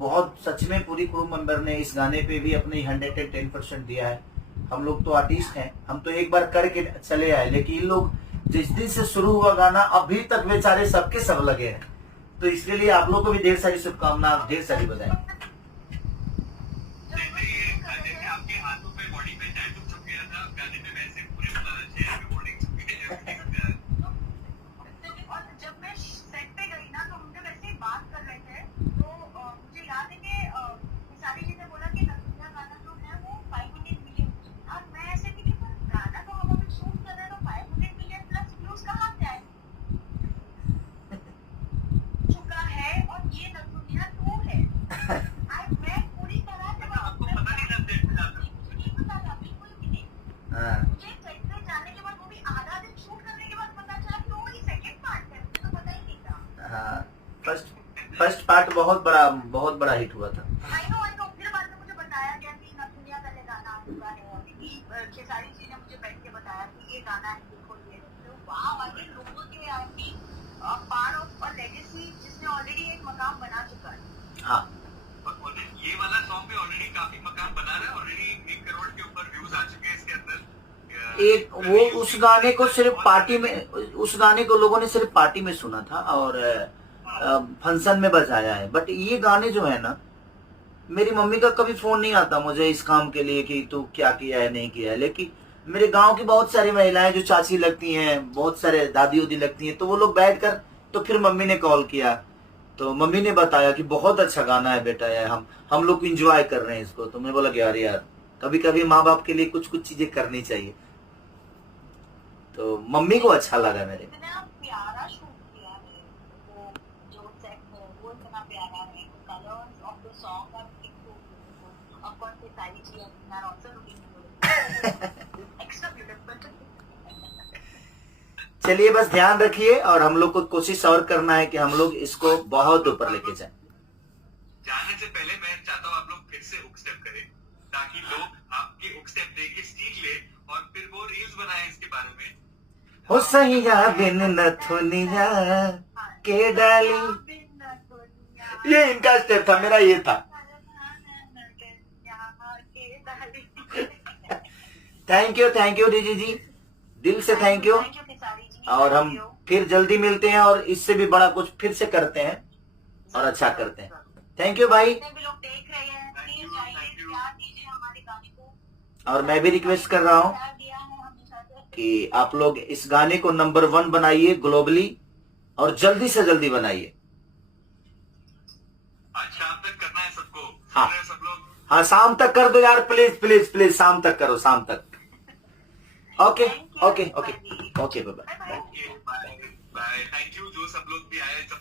बहुत सच में पूरी क्रू मेंबर ने इस गाने पे भी अपने 110% दिया है। हम लोग तो आर्टिस्ट हैं, हम तो एक बार करके चले आए, लेकिन इन लोग जिस दिन से शुरू हुआ गाना अभी तक बेचारे सबके सब लगे हैं। तो इसके लिए आप लोग को भी ढेर सारी शुभकामनाएं, ढेर सारी बधाई। फर्स्ट पार्ट बहुत बड़ा हिट हुआ था। फिर बाद में मुझे बताया गया कि नथुनिया का ये गाना आपका है, और सारी चीजें मुझे बैठ के बताया कि ये गाना है, देखो ये तो वाह, आगे लोगों के आपकी पार्ट ऑफ अ लेगेसी जिसने ऑलरेडी एक मकाम बना चुका है। हाँ, ये वाला सॉन्ग भी ऑलरेडी काफी मकाम बना रहा है, ऑलरेडी 1 करोड़ के ऊपर व्यूज आ चुके हैं इसके अंदर। एक वो उस गाने को सिर्फ पार्टी में, उस गाने को लोगों ने सिर्फ पार्टी में सुना था और फंक्शन में बजाया है। बट ये गाने जो है ना, मेरी मम्मी का कभी फोन नहीं आता मुझे इस काम के लिए कि तू क्या किया है नहीं किया है, लेकिन मेरे गांव की बहुत सारी महिलाएं जो चाची लगती हैं, बहुत सारे दादी उदी लगती हैं, तो वो लोग बैठकर, तो फिर मम्मी ने कॉल किया, तो मम्मी ने बताया कि बहुत अच्छा गाना है बेटा, यार हम लोग इंजॉय कर रहे हैं इसको। तो मैं बोला कि यार कभी कभी माँ बाप के लिए कुछ कुछ चीजें करनी चाहिए। तो मम्मी को अच्छा लगा मेरे। इतना प्यारा शूट किया है वो, जो सेट है वो इतना प्यारा है, colours of the song are beautiful, of course the सारी चीजें are also looking good, extra beautiful. चलिए बस ध्यान रखिए, और हम लोग को कोशिश और करना है कि हम लोग इसको बहुत ऊपर लेके जाएं। जाने से पहले मैं चाहता हूँ आप लोग फिर से हुक स्टेप करें, ताकि लोग आपके हुक स्टेप देख के सीख ले और फिर वो रील्स बनाए इसके बारे में। हो सैया बिन नथुनिया के डाली, ये इनका स्टेप था, मेरा ये था। थैंक यू दीदी जी, दिल से थैंक यू। और हम फिर जल्दी मिलते हैं और इससे भी बड़ा कुछ फिर से करते हैं और अच्छा करते हैं। थैंक यू भाई। और मैं भी रिक्वेस्ट कर रहा हूँ कि आप लोग इस गाने को नंबर 1 बनाइए ग्लोबली, और जल्दी से जल्दी बनाइए। आज शाम तक करना है सबको। हाँ सब लोग, हाँ, शाम तक कर दो यार, प्लीज प्लीज प्लीज, शाम तक करो, शाम तक। Okay okay okay okay, bye bye. Bye bye, thank you जो सब लोग भी आए।